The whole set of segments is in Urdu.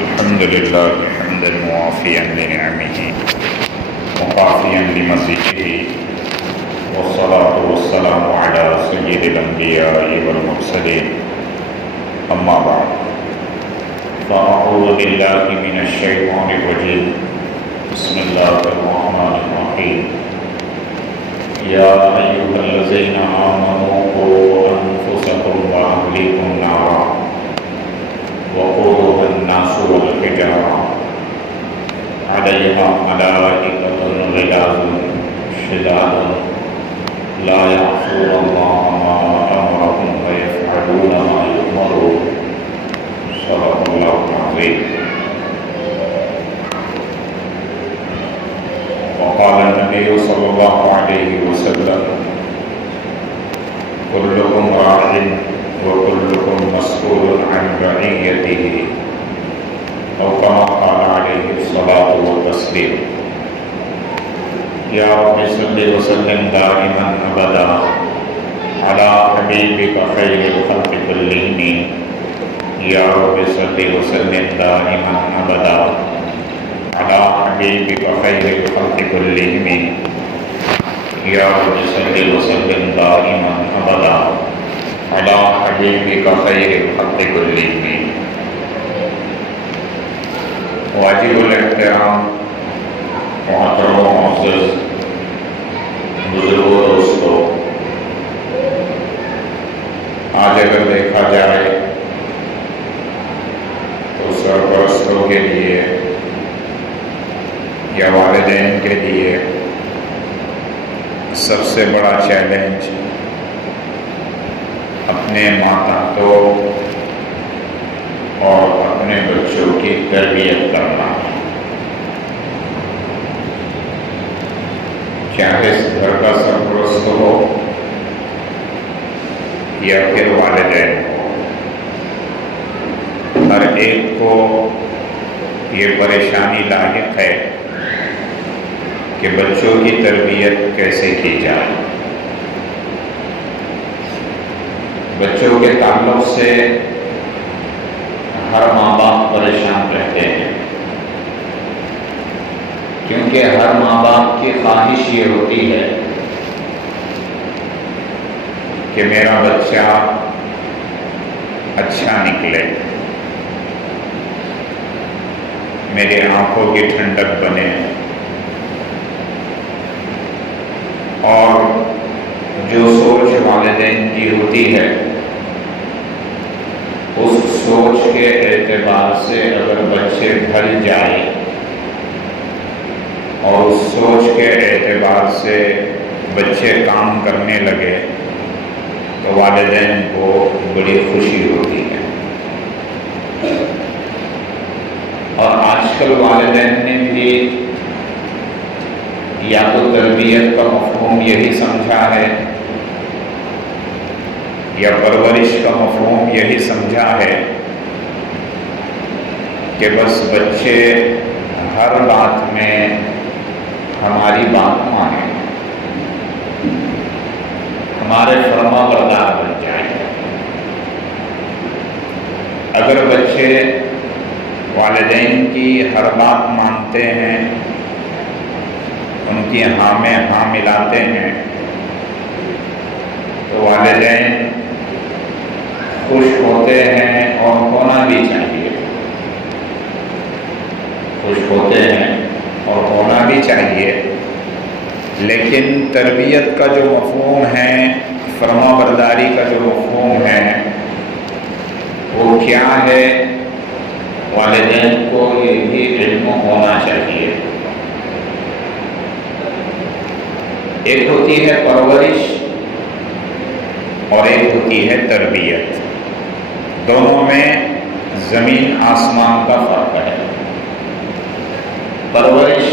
الحمد لله حمدا موافيا لنعمه مكافيا لمزيده، والصلاة والسلام على سيد الأنبياء والمرسلين، أما بعد، فأعوذ بالله من الشيطان الرجيم، بسم الله الرحمن الرحيم. يا أيها الذين آمنوا قوا أنفسكم وأهليكم نارا وقودها الناس والحجارة عليها ملائكة غلاظ شداد لا يعصون الله ما أمرهم ويفعلون ما يؤمرون. صدق الله العظيم. وقال النبي صلى الله عليه وسلم: كلكم راع وكلكم مسؤول عن رعيته، أو كما قال عليه الصلاة والتسليم. يا رب صل وسلم دائما أبدا على حبيبك خير الخلق كلهم. يا رب صل وسلم دائما أبدا على حبيبك خير الخلق كلهم. يا رب صل وسلم دائما أبدا على حبيبك خير الخلق كلهم. واجب الاحترام محترم و معزز بزرگوں دوستوں، آج اگر دیکھا جائے تو سرپرستوں کے لیے یا والدین کے لیے سب سے بڑا چیلنج اپنے ماتحتوں اور اپنے بچوں کی تربیت کرنا ہے، چاہے گھر کا سرپرست ہو یا پھر والدین ہو، ہر ایک کو یہ پریشانی لاحق ہے کہ بچوں کی تربیت کیسے کی جائے۔ بچوں کے تعلق سے ہر ماں باپ پریشان رہتے ہیں، کیونکہ ہر ماں باپ کی خواہش یہ ہوتی ہے کہ میرا بچہ اچھا نکلے، میری آنکھوں کی ٹھنڈک بنے، اور جو سوچ والدین کی ہوتی ہے اس سوچ کے اعتبار سے اگر بچے ڈھل جائیں اور اس سوچ کے اعتبار سے بچے کام کرنے لگے تو والدین کو بڑی خوشی ہوتی ہے۔ اور آج کل والدین نے بھی یا تو تربیت کا مفہوم یہی سمجھا ہے یا پرورش کا مفہوم یہی سمجھا ہے کہ بس بچے ہر بات میں ہماری بات مانیں، ہمارے فرما بردار بن جائیں۔ اگر بچے والدین کی ہر بات مانتے ہیں، ان کی ہاں میں ہاں ملاتے ہیں، تو والدین خوش ہوتے ہیں اور ہونا بھی چاہیے، خوش ہوتے ہیں اور ہونا بھی چاہیے۔ لیکن تربیت کا جو مفہوم ہے، فرما برداری کا جو مفہوم ہے، وہ کیا ہے، والدین کو یہ بھی علم ہونا چاہیے۔ ایک ہوتی ہے پرورش اور ایک ہوتی ہے تربیت، دونوں میں زمین آسمان کا فرق ہے۔ پرورش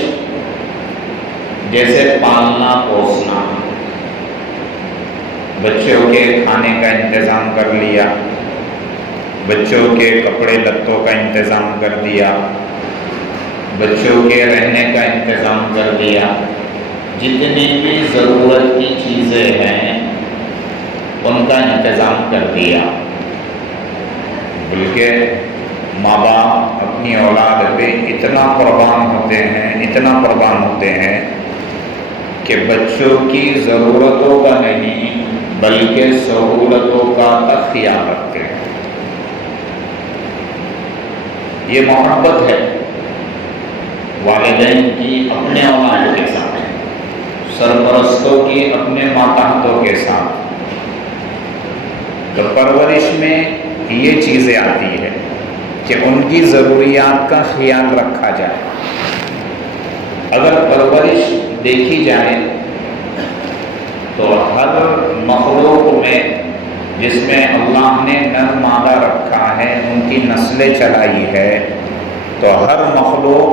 جیسے پالنا پوسنا، بچوں کے کھانے کا انتظام کر لیا، بچوں کے کپڑے لتوں کا انتظام کر دیا، بچوں کے رہنے کا انتظام کر دیا، جتنی بھی ضرورت کی چیزیں ہیں ان کا انتظام کر دیا، بلکہ ماں باپ اپنی اپنی اولاد پہ اتنا قربان ہوتے ہیں کہ بچوں کی ضرورتوں کا نہیں بلکہ سہولتوں کا تک خیال رکھتے ہیں۔ یہ محبت ہے والدین کی اپنے اولاد کے ساتھ، سرپرستوں کی اپنے ماتحتوں کے ساتھ۔ تو پرورش میں یہ چیزیں آتی ہے کہ ان کی ضروریات کا خیال رکھا جائے۔ اگر پرورش دیکھی جائے تو ہر مخلوق میں جس میں اللہ نے نر مادہ رکھا ہے، ان کی نسلیں چلائی ہے، تو ہر مخلوق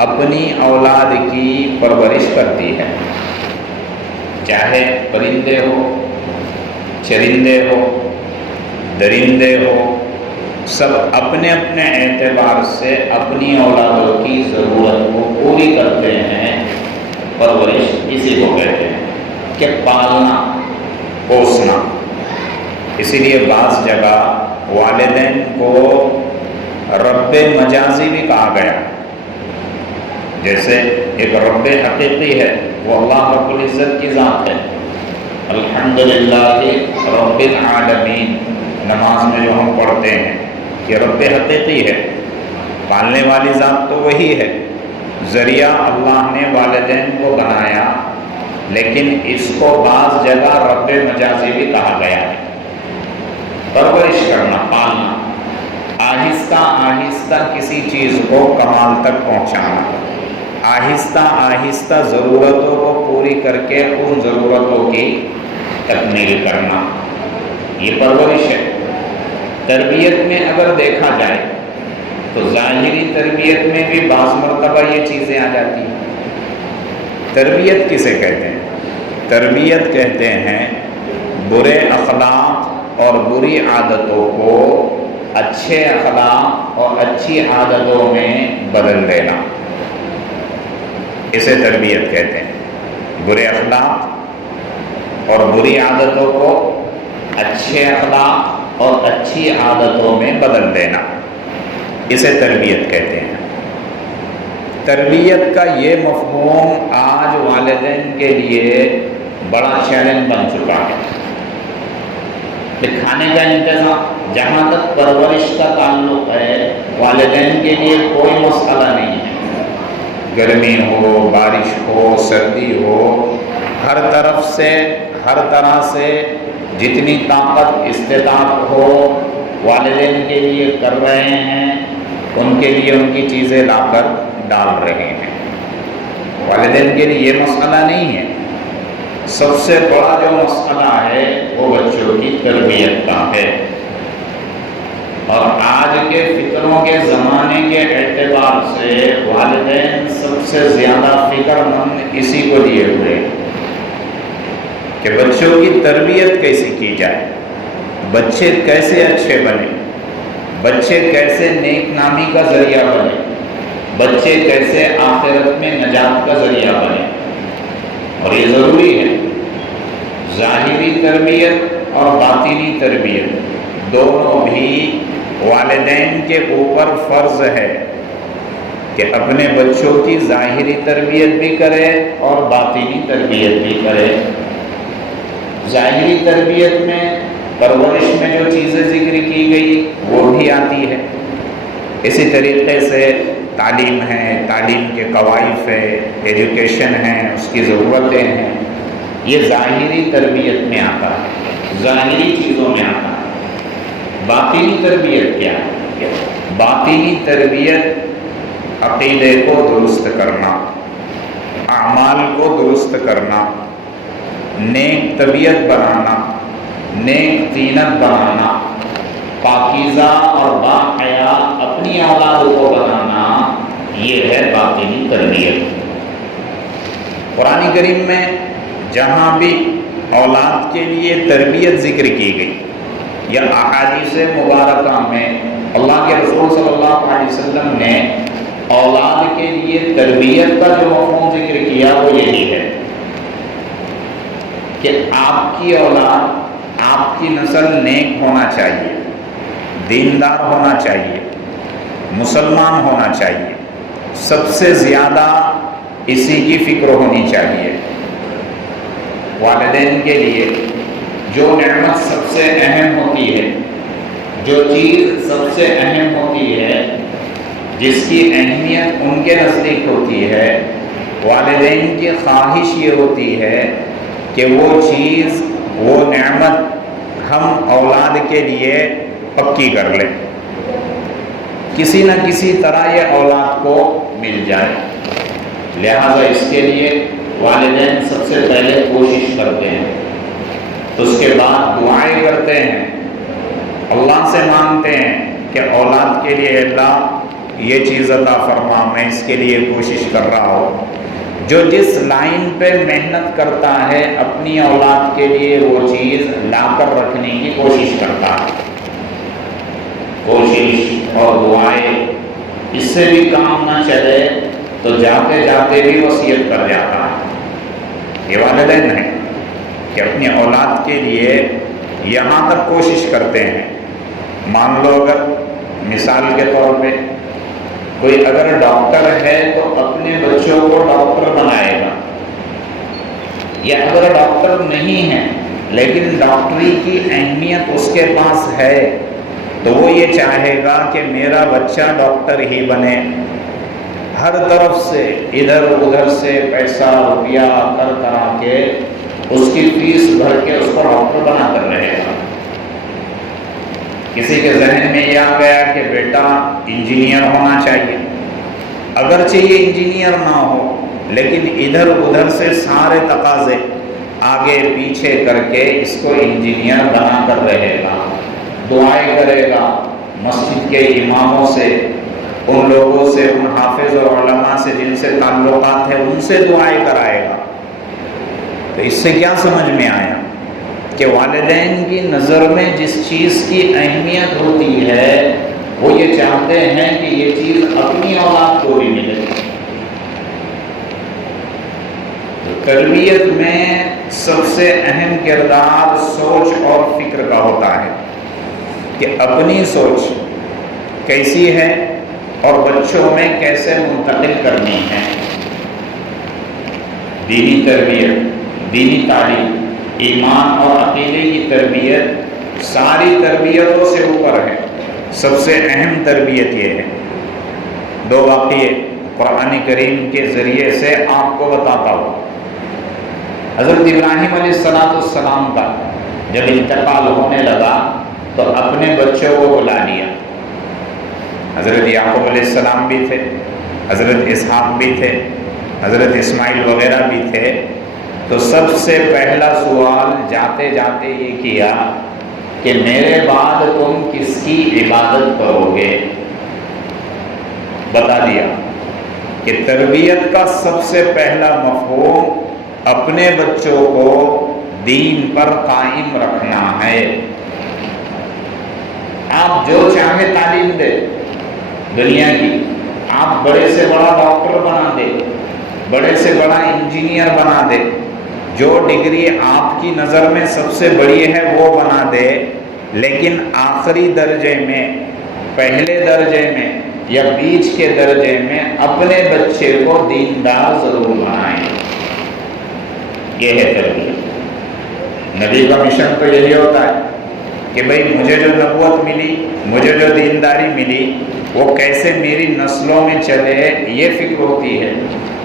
اپنی اولاد کی پرورش کرتی ہے، چاہے پرندے ہو، چرندے ہو، درندے ہو، سب اپنے اپنے اعتبار سے اپنی اولادوں کی ضرورت کو پوری کرتے ہیں۔ پرورش اسی کو کہتے ہیں کہ پالنا، پوسنا۔ اسی لیے بعض جگہ والدین کو رب مجازی بھی کہا گیا، جیسے ایک رب حقیقی ہے وہ اللہ رب العزت کی ذات ہے، الحمدللہ رب العالمین نماز میں جو ہم پڑھتے ہیں کہ رب حقیقی ہے، پالنے والی ذات تو وہی ہے، ذریعہ اللہ نے والدین کو بنایا، لیکن اس کو بعض جگہ رب مجازی بھی کہا گیا ہے۔ پرورش کرنا، پالنا، آہستہ آہستہ کسی چیز کو کمال تک پہنچانا، آہستہ آہستہ ضرورتوں کو پوری کر کے ان ضرورتوں کی تکمیل کرنا، یہ پرورش ہے۔ تربیت میں اگر دیکھا جائے تو ظاہری تربیت میں بھی بعض مرتبہ یہ چیزیں آ جاتی ہیں۔ تربیت کسے کہتے ہیں؟ تربیت کہتے ہیں برے اخلاق اور بری عادتوں کو اچھے اخلاق اور اچھی عادتوں میں بدل دینا، اسے تربیت کہتے ہیں۔ برے اخلاق اور بری عادتوں کو اچھے اخلاق اور اچھی عادتوں میں بدل دینا، اسے تربیت کہتے ہیں۔ تربیت کا یہ مفہوم آج والدین کے لیے بڑا چیلنج بن چکا ہے۔ کھانے کا انتظام جہاں تک پرورش کا تعلق ہے، والدین کے لیے کوئی مسئلہ نہیں ہے، گرمی ہو، بارش ہو، سردی ہو، ہر طرف سے ہر طرح سے جتنی طاقت استطاعت ہو والدین کے لیے کر رہے ہیں، ان کے لیے ان کی چیزیں لا کر ڈال رہے ہیں۔ والدین کے لیے یہ مسئلہ نہیں ہے۔ سب سے بڑا جو مسئلہ ہے وہ بچوں کی تربیت کا ہے، اور آج کے فکروں کے زمانے کے اعتبار سے والدین سب سے زیادہ فکر مند اسی کو لیے ہوئے کہ بچوں کی تربیت کیسی کی جائے، بچے کیسے اچھے بنے، بچے کیسے نیک نامی کا ذریعہ بنے، بچے کیسے آخرت میں نجات کا ذریعہ بنے۔ اور یہ ضروری ہے، ظاہری تربیت اور باطنی تربیت دونوں بھی والدین کے اوپر فرض ہے کہ اپنے بچوں کی ظاہری تربیت بھی کرے اور باطنی تربیت بھی کرے۔ ظاہری تربیت میں پرورش میں جو چیزیں ذکر کی گئی وہ بھی آتی ہے، اسی طریقے سے تعلیم ہے، تعلیم کے قوائف ہے، ایجوکیشن ہے، اس کی ضرورتیں ہیں، یہ ظاہری تربیت میں آتا ہے، ظاہری چیزوں میں آتا ہے۔ باطنی تربیت کیا ہے؟ باطنی تربیت عقیدے کو درست کرنا، اعمال کو درست کرنا، نیک طبیعت بنانا، نیک طینت بنانا، پاکیزہ اور باحیا اپنی اولاد کو بنانا، یہ ہے باطنی تربیت۔ قرآن کریم میں جہاں بھی اولاد کے لیے تربیت ذکر کی گئی یا احادیث مبارکہ میں اللہ کے رسول صلی اللہ علیہ وسلم نے اولاد کے لیے تربیت کا جو مفہوم ذکر کیا وہ یہی ہے کہ آپ کی اولاد، آپ کی نسل نیک ہونا چاہیے، دیندار ہونا چاہیے، مسلمان ہونا چاہیے، سب سے زیادہ اسی کی فکر ہونی چاہیے۔ والدین کے لیے جو نعمت سب سے اہم ہوتی ہے، جو چیز سب سے اہم ہوتی ہے، جس کی اہمیت ان کے نزدیک ہوتی ہے، والدین کی خواہش یہ ہوتی ہے کہ وہ چیز، وہ نعمت ہم اولاد کے لیے پکی کر لیں، کسی نہ کسی طرح یہ اولاد کو مل جائے۔ لہذا اس کے لیے والدین سب سے پہلے کوشش کرتے ہیں، اس کے بعد دعائیں کرتے ہیں، اللہ سے مانگتے ہیں کہ اولاد کے لیے اللہ یہ چیز عطا فرما، میں اس کے لیے کوشش کر رہا ہوں۔ جو جس لائن پہ محنت کرتا ہے اپنی اولاد کے لیے وہ چیز لا کر رکھنے کی کوشش کرتا ہے۔ کوشش اور دعائیں، اس سے بھی کام نہ چلے تو جاتے جاتے بھی وصیت کر جاتا ہے۔ یہ والدین ہیں کہ اپنی اولاد کے لیے یہاں تک کوشش کرتے ہیں۔ مان لو اگر مثال کے طور پہ کوئی اگر ڈاکٹر ہے تو اپنے بچوں کو ڈاکٹر بنائے گا، یا اگر ڈاکٹر نہیں ہے لیکن ڈاکٹری کی اہمیت اس کے پاس ہے تو وہ یہ چاہے گا کہ میرا بچہ ڈاکٹر ہی بنے۔ ہر طرف سے ادھر ادھر سے پیسہ روپیہ کر کرا کے اس کی فیس بھر کے اس کو ڈاکٹر بنا کر رہے گا۔ کسی کے ذہن میں یہ آ گیا کہ بیٹا انجینئر ہونا چاہیے، اگرچہ یہ انجینئر نہ ہو لیکن ادھر ادھر سے سارے تقاضے آگے پیچھے کر کے اس کو انجینئر بنا کر رہے گا، دعائیں کرے گا، مسجد کے اماموں سے، ان لوگوں سے، ان حافظ اور علماء سے جن سے تعلقات ہیں ان سے دعائیں کرائے گا۔ تو اس سے کیا سمجھ میں آیا کہ والدین کی نظر میں جس چیز کی اہمیت ہوتی ہے وہ یہ چاہتے ہیں کہ یہ چیز اپنی اولاد کو بھی ملے۔ تربیت میں سب سے اہم کردار سوچ اور فکر کا ہوتا ہے کہ اپنی سوچ کیسی ہے اور بچوں میں کیسے منتقل کرنی ہے۔ دینی تربیت، دینی تعلیم، ایمان اور عقیدے کی تربیت ساری تربیتوں سے اوپر ہے۔ سب سے اہم تربیت یہ ہے۔ دو واقعے قرآن کریم کے ذریعے سے آپ کو بتاتا ہوں۔ حضرت ابراہیم علیہ السلام کا جب انتقال ہونے لگا تو اپنے بچوں کو بلا لیا۔ حضرت یعقوب علیہ السلام بھی تھے، حضرت اسحاق بھی تھے، حضرت اسماعیل وغیرہ بھی تھے۔ تو سب سے پہلا سوال جاتے جاتے یہ کیا کہ میرے بعد تم کس کی عبادت کرو گے؟ بتا دیا کہ تربیت کا سب سے پہلا مفہوم اپنے بچوں کو دین پر قائم رکھنا ہے۔ آپ جو چاہے تعلیم دے دنیا کی، آپ بڑے سے بڑا ڈاکٹر بنا دے، بڑے سے بڑا انجینئر بنا دے، جو ڈگری آپ کی نظر میں سب سے بڑی ہے وہ بنا دے، لیکن آخری درجے میں، پہلے درجے میں یا بیچ کے درجے میں اپنے بچے کو دیندار ضرور بنائیں۔ یہ ہے تربیت۔ نبی کا مشن تو یہی ہوتا ہے کہ بھئی مجھے جو نبوت ملی، مجھے جو دینداری ملی، وہ کیسے میری نسلوں میں چلے، یہ فکر ہوتی ہے۔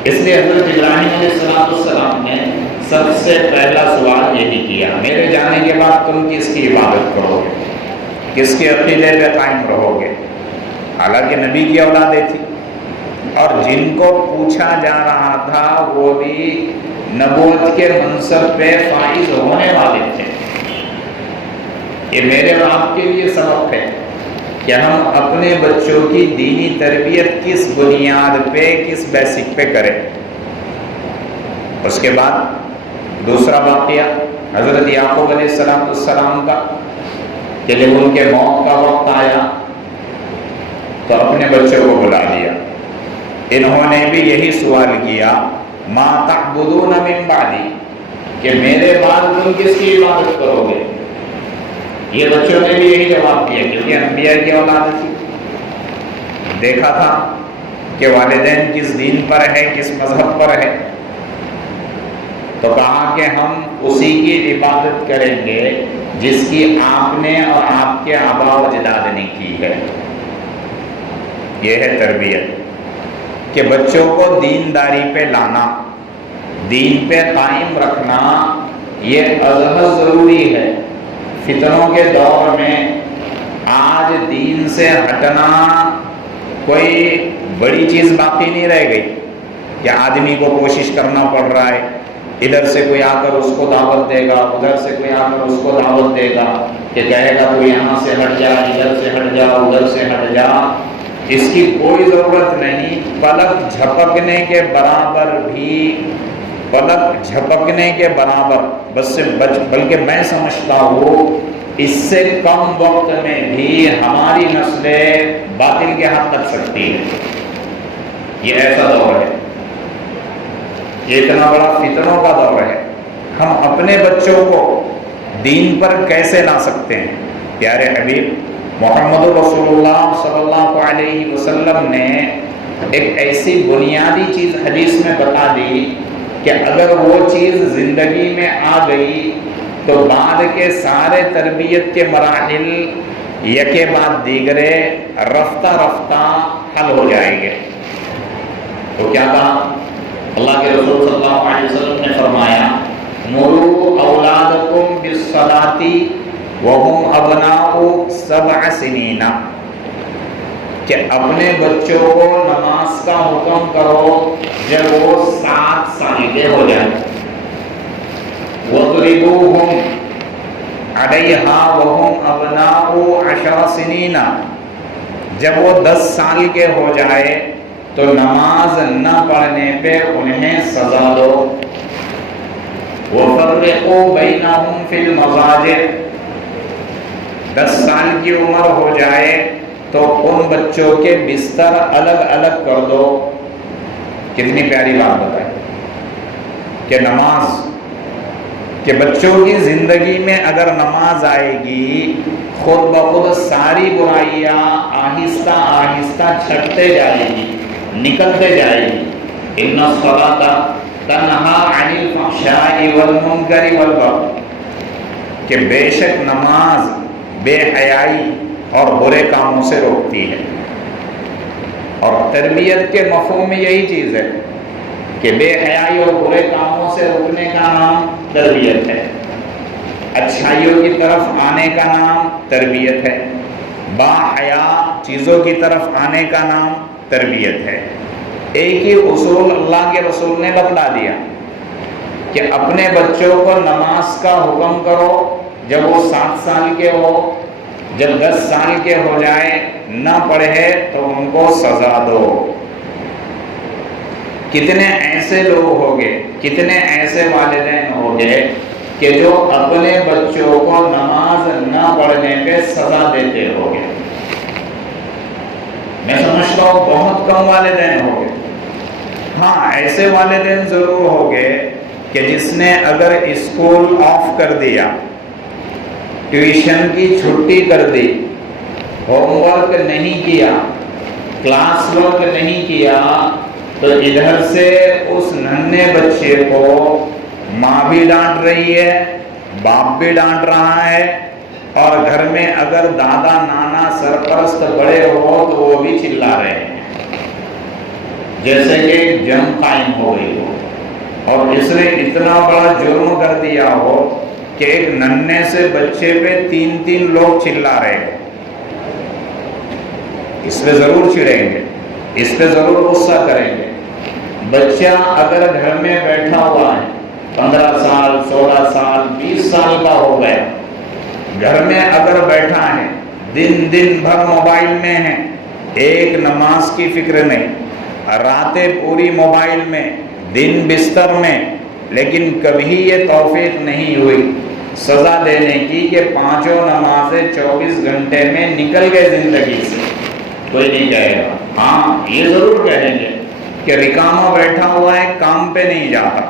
اس لیے حضرت ابراہیم علیہ السلام نے سب سے پہلا سوال یہی کیا، میرے جانے کے بعد تم کس کی عبادت کرو گے، کس کے عقیدے پہ قائم رہو گے؟ حالانکہ نبی کی اولادیں تھی اور جن کو پوچھا جا رہا تھا وہ بھی نبوت کے منصب پہ فائز ہونے والے تھے۔ یہ میرے اور آپ کے لیے سبق ہے کہ ہم اپنے بچوں کی دینی تربیت کس بنیاد پہ، کس بیسک پہ کریں۔ اس کے بعد دوسرا واقعہ حضرت یعقوب علیہ السلام کا، کہ جب ان کے موت کا وقت آیا تو اپنے بچوں کو بلا لیا۔ انہوں نے بھی یہی سوال کیا، ما تعبدون من بعدی، کہ میرے بعد تم کس کی عبادت کرو گے؟ یہ بچوں نے بھی یہی جواب دیا، کیونکہ انبیاء کی اولاد تھی۔ دیکھا تھا کہ والدین کس دین پر ہے، کس مذہب پر ہے، تو کہا کہ ہم اسی کی عبادت کریں گے جس کی آپ نے اور آپ کے آباء و اجداد نے کی ہے۔ یہ ہے تربیت، کہ بچوں کو دینداری پہ لانا، دین پہ قائم رکھنا، یہ ازحد ضروری ہے۔ فتنوں کے دور میں آج دین سے ہٹنا کوئی بڑی چیز باقی نہیں رہ گئی کہ آدمی کو کوشش کرنا پڑ رہا ہے، ادھر سے کوئی آ کر اس کو دعوت دے گا، ادھر سے کوئی آ کر اس کو دعوت دے گا، کہ کہے گا تو یہاں سے ہٹ جا، ادھر سے ہٹ جا، ادھر سے ہٹ جا۔ اس کی کوئی ضرورت نہیں۔ پلک جھپکنے کے برابر بھی، پلک جھپکنے کے برابر بلکہ میں سمجھتا ہوں اس سے کم وقت میں بھی ہماری نسلیں باطل کے ہاتھ لگ سکتی ہے۔ یہ ایسا دور ہے، یہ اتنا بڑا فتنوں کا دور ہے۔ ہم اپنے بچوں کو دین پر کیسے لا سکتے ہیں؟ پیارے حبیب محمد رسول اللہ صلی اللہ علیہ وسلم نے ایک ایسی بنیادی چیز حدیث میں بتا دی کہ اگر وہ چیز زندگی میں آ گئی تو بعد کے سارے تربیت کے مراحل یکے بعد دیگرے رفتہ رفتہ حل ہو جائیں گے۔ تو کیا کہا؟ اللہ کے رسول صلی اللہ علیہ وسلم نے فرمایا مروا اولادکم بالصلاۃ وهم ابناء 7 سنین، کہ اپنے بچوں کو نماز کا حکم کرو جب وہ 7 سال کے ہو جائیں۔ وَاضْرِبُوهُمْ عَلَيْهَا وَهُمْ أَبْنَاءُ 10 سنین، جب وہ 10 سال کے ہو جائے تو نماز نہ پڑھنے پہ انہیں سزا دو۔ وَفَرِّقُوا بَيْنَهُمْ فِي الْمَضَاجِعِ، 10 سال کی عمر ہو جائے تو ان بچوں کے بستر الگ الگ کر دو۔ کتنی پیاری بات بتائی کہ نماز، کہ بچوں کی زندگی میں اگر نماز آئے گی خود بخود ساری برائیاں آہستہ آہستہ چھٹتے جائے گی، نکلتے جائے گی۔ ان الصلاۃ تنہا عن الفحشاء والمنکر والبغی، کہ بے شک نماز بے حیائی اور برے کاموں سے روکتی ہے۔ اور تربیت کے مفہوم میں یہی چیز ہے کہ بے حیائی اور برے کاموں سے روکنے کا نام تربیت ہے، اچھائیوں کی طرف آنے کا نام تربیت ہے، با حیا چیزوں کی طرف آنے کا نام تربیت ہے۔ ایک ہی اصول اللہ کے رسول نے بتلا دیا کہ اپنے بچوں کو نماز کا حکم کرو جب وہ 7 سال کے ہو، جب 10 سال کے ہو جائے نہ پڑھے تو ان کو سزا دو۔ کتنے ایسے لوگ ہوگے، کتنے ایسے والدین ہوگے کہ جو اپنے بچوں کو نماز نہ پڑھنے پہ سزا دیتے ہوگے؟ میں سمجھتا ہوں بہت کم والدین ہوگے۔ ہاں ایسے والدین ضرور ہوگے کہ جس نے اگر اسکول آف کر دیا، ٹیوشن کی چھٹی کر دی، ہوم ورک نہیں کیا، کلاس ورک نہیں کیا، تو ادھر سے اس ننھے بچے کو ماں بھی ڈانٹ رہی ہے، باپ بھی ڈانٹ رہا ہے، اور گھر میں اگر دادا نانا سرپرست بڑے ہو تو وہ بھی چلا رہے ہیں، جیسے کہ ایک جنگ قائم ہو گئی ہو، اور اس نے اتنا بڑا جرم کر دیا ہو کہ ایک ننھے سے بچے پہ 3 لوگ چلا رہے ہیں۔ اس پہ ضرور چڑھیں گے، اس پہ ضرور غصہ کریں گے۔ بچہ اگر گھر میں بیٹھا ہوا ہے، 15 سال 16 سال 20 سال کا ہو گیا، گھر میں اگر بیٹھا ہے، دن بھر موبائل میں ہے، ایک نماز کی فکر نہیں، راتیں پوری موبائل میں، دن بستر میں، لیکن کبھی یہ توفیق نہیں ہوئی سزا دینے کی کہ 5 نمازیں 24 گھنٹے میں نکل گئے زندگی سے، کوئی نہیں کہے گا۔ ہاں یہ ضرور کہیں گے کہ رکامہ بیٹھا ہوا ہے، کام پہ نہیں جاتا،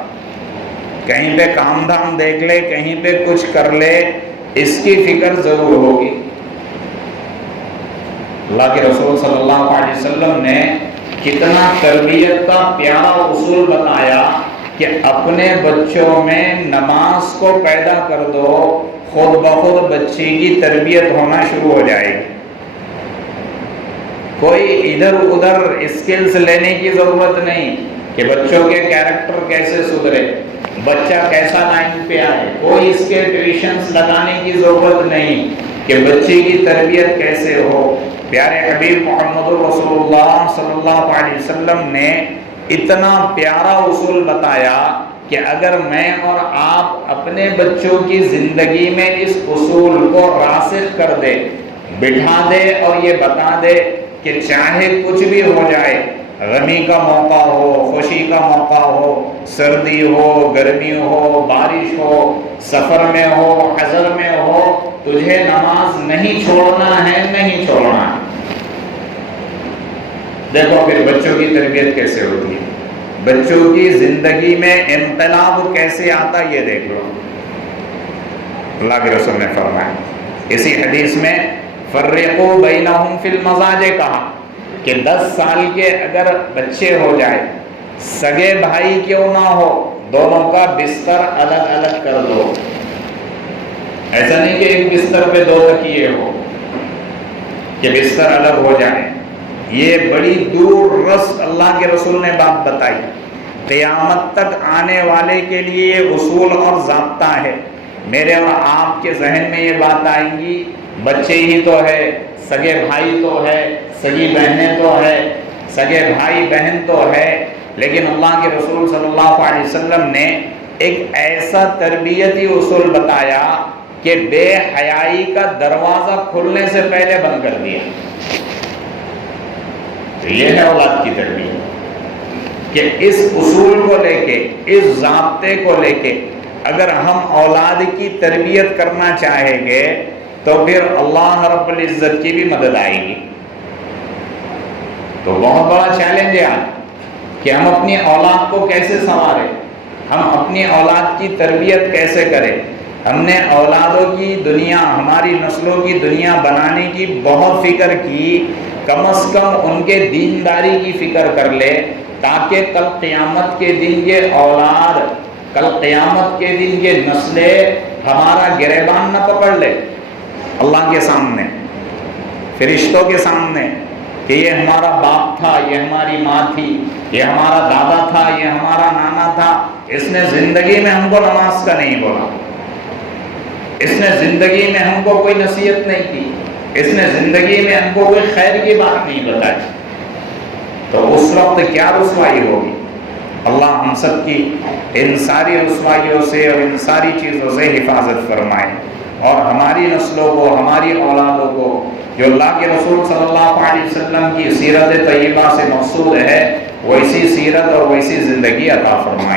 کہیں پہ کام دھام دیکھ لے، کہیں پہ کچھ کر لے، اس کی فکر ضرور ہوگی۔ اللہ کے رسول صلی اللہ علیہ وسلم نے کتنا تربیت کا پیارا اصول بتایا کہ اپنے بچوں میں نماز کو پیدا کر دو، خود بخود بچے کی تربیت ہونا شروع ہو جائے گی۔ کوئی ادھر ادھر اسکلز لینے کی ضرورت نہیں کہ بچوں کے کیریکٹر کیسے سدھرے، بچہ کیسا لائن پہ آئے، کوئی اس کے ٹیوشنز لگانے کی ضرورت نہیں کہ بچے کی تربیت کیسے ہو۔ پیارے حبیب محمد رسول اللہ صلی اللہ علیہ وسلم نے اتنا پیارا اصول بتایا کہ اگر میں اور آپ اپنے بچوں کی زندگی میں اس اصول کو راسخ کر دے، بٹھا دے اور یہ بتا دے کہ چاہے کچھ بھی ہو جائے، غمی کا موقع ہو، خوشی کا موقع ہو، سردی ہو، گرمی ہو، بارش ہو، سفر میں ہو، حضر میں ہو، تجھے نماز نہیں چھوڑنا ہے، نہیں چھوڑنا ہے۔ دیکھو پھر بچوں کی تربیت کیسے ہوتی ہے، بچوں کی زندگی میں انقلاب کیسے آتا، یہ دیکھ لو۔ اللہ کے رسول نے فرمایا اسی حدیث میں فرقوا بینہم فی المضاجع کہا کہ 10 سال کے اگر بچے ہو جائے، سگے بھائی کیوں نہ ہو، دونوں کا بستر الگ الگ کر دو۔ ایسا نہیں کہ ایک بستر پہ 2 تکیے ہو کہ بستر الگ ہو جائے۔ یہ بڑی دور رس اللہ کے رسول نے بات بتائی، قیامت تک آنے والے کے لیے یہ اصول اور ضابطہ ہے۔ میرے اور آپ کے ذہن میں یہ بات آئیں گی، بچے ہی تو ہے، سگے بھائی تو ہے، سگی بہنیں تو ہے، سگے بھائی بہن تو ہے، لیکن اللہ کے رسول صلی اللہ علیہ وسلم نے ایک ایسا تربیتی اصول بتایا کہ بے حیائی کا دروازہ کھلنے سے پہلے بند کر دیا۔ تو یہ ہے اولاد کی تربیت کہ اس اصول کو لے کے، اس ضابطے کو لے کے اگر ہم اولاد کی تربیت کرنا چاہیں گے تو پھر اللہ رب العزت کی بھی مدد آئے گی۔ تو بہت بڑا چیلنج ہے آج کہ ہم اپنی اولاد کو کیسے سنواریں، ہم اپنی اولاد کی تربیت کیسے کریں۔ ہم نے اولادوں کی دنیا، ہماری نسلوں کی دنیا بنانے کی بہت فکر کی، کم از کم ان کے دینداری کی فکر کر لے تاکہ کل قیامت کے دن یہ اولاد، کل قیامت کے دن یہ نسلیں ہمارا گریبان نہ پکڑ لے اللہ کے سامنے، فرشتوں کے سامنے، کہ یہ ہمارا باپ تھا، یہ ہماری ماں تھی، یہ ہمارا دادا تھا، یہ ہمارا نانا تھا، اس نے زندگی میں ہم کو نماز کا نہیں بولا، اس نے زندگی میں ہم کو کوئی نصیحت نہیں کی، اس نے زندگی میں ہم کو کوئی خیر کی بات نہیں بتائی۔ تو اس وقت کیا رسوائی ہوگی۔ اللہ ہم سب کی ان ساری رسوائیوں سے اور ان ساری چیزوں سے حفاظت فرمائے، اور ہماری نسلوں کو، ہماری اولادوں کو جو اللہ کے رسول صلی اللہ علیہ وسلم کی سیرت طیبہ سے مقصود ہے، ویسی سیرت اور ویسی زندگی عطا فرمائے۔